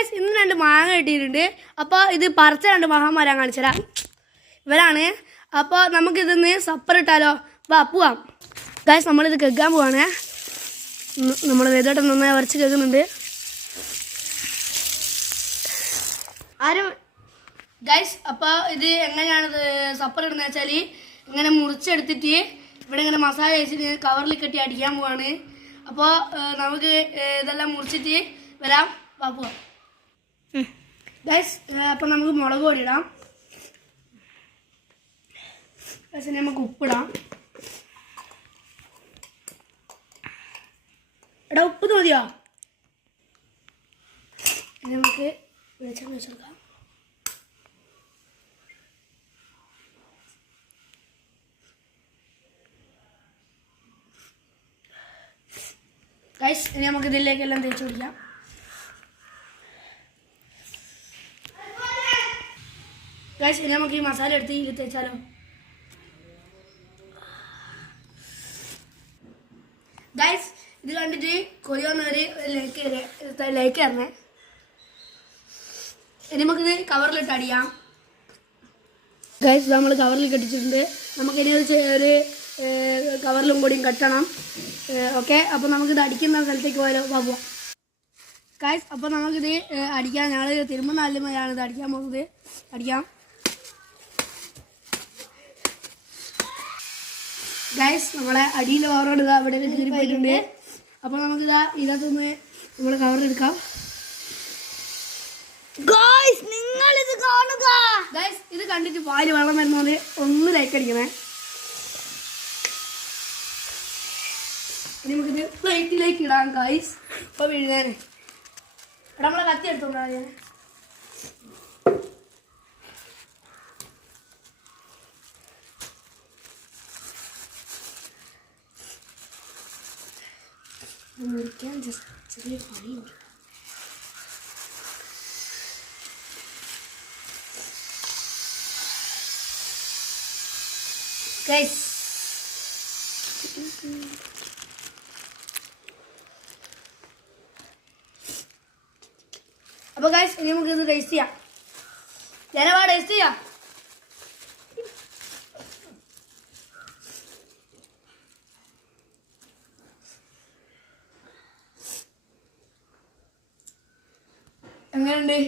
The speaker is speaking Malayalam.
ഗൈസ് ഇന്ന് 2 മാങ്ങ കിട്ടിയിട്ടുണ്ട്. അപ്പോൾ ഇത് പറിച്ച 2 മഹാന്മാരാൻ കാണിച്ചരാ ഇവരാണ്. അപ്പോൾ നമുക്കിതൊന്ന് സപ്പറിട്ടാലോ? വാ പോവാം. ഗൈസ് നമ്മളിത് കേൾക്കാൻ പോവാണേ. നമ്മൾ വേദോട്ടം നന്നായി വരച്ച് കേൾക്കുന്നുണ്ട്. ആരും ഗൈസ് അപ്പോൾ ഇത് എങ്ങനെയാണ് സപ്പറിടുന്നത് വെച്ചാൽ ഇങ്ങനെ മുറിച്ചെടുത്തിട്ട് ഇവിടെ ഇങ്ങനെ മസാല വെച്ചിട്ട് കവറിൽ കെട്ടി അടിക്കാൻ പോവാണ്. അപ്പോൾ നമുക്ക് ഇതെല്ലാം മുറിച്ചിട്ട് വരാം. വാ പോവാം ഗൈസ്. അപ്പോൾ നമുക്ക് മുളക് പൊടി ഇടാം. ഗൈസ് നമുക്ക് ഉപ്പിടാം. എടാ ഉപ്പ് മതിയോ? നമുക്ക് വെളിച്ചെണ്ണ വെച്ചെടുക്കാം. ഗൈസ് ഇനി നമുക്ക് ഇതിലേക്കെല്ലാം തേച്ച് പിടിക്കാം. ഗൈസ് ഇനി നമുക്ക് ഈ മസാല എടുത്ത് ഇതിൽ തേച്ചാലോ? ഗൈസ് ഇത് കണ്ടിട്ട് കൊതിയൊന്നൊരു ലൈക്ക് തരണേ. ഇനി നമുക്കിത് കവറിലിട്ട് അടിയാം. ഗൈസ് നമ്മൾ കവറിൽ കെട്ടിച്ചിട്ടുണ്ട്. നമുക്കിനി ഒരു കവറിലും കൂടിയും കെട്ടണം. ഓക്കെ, അപ്പോൾ നമുക്കിത് അടിക്കുന്ന സ്ഥലത്തേക്ക് പോകാം. ഗൈസ് അപ്പോൾ നമുക്കിത് അടിക്കാം. ഞങ്ങൾ തിരുമ്പനാലിലാണ് ഇത് അടിക്കാൻ പോകുന്നത്. അടിക്കാം ഗൈസ്. നമ്മളെ അടിയിൽ ഓരോട് ഇവിടെ കീറി പോയിട്ടുണ്ട്. അപ്പോൾ നമുക്കിതാ ഇതിനകത്തൊന്ന് നമ്മൾ കവറെടുക്കാം. ഗൈസ് നിങ്ങളിത് കാണുക. ഗൈസ് ഇത് കണ്ടിട്ട് പാല് വെള്ളം വരുന്നത് ഒന്ന് ലൈക്ക് അടിക്കണേ. നമുക്കിത് പ്ലേറ്റിലേക്ക് ഇടാം ഗൈസ്. അപ്പോൾ വീഴുന്നേനെ ഇവിടെ നമ്മളെ കത്തി എടുത്തോണ്ടാ ഞാൻ. മുറിക്കാൻ ചെറിയ പണിയുണ്ട്. ഗൈസ് അപ്പോൾ ഗൈസ് ഇനി നമുക്കിത് ടേസ്റ്റ് ചെയ്യാം. ജനവാ ടേസ്റ്റ് ചെയ്യാം. എങ്ങനെയുണ്ട്?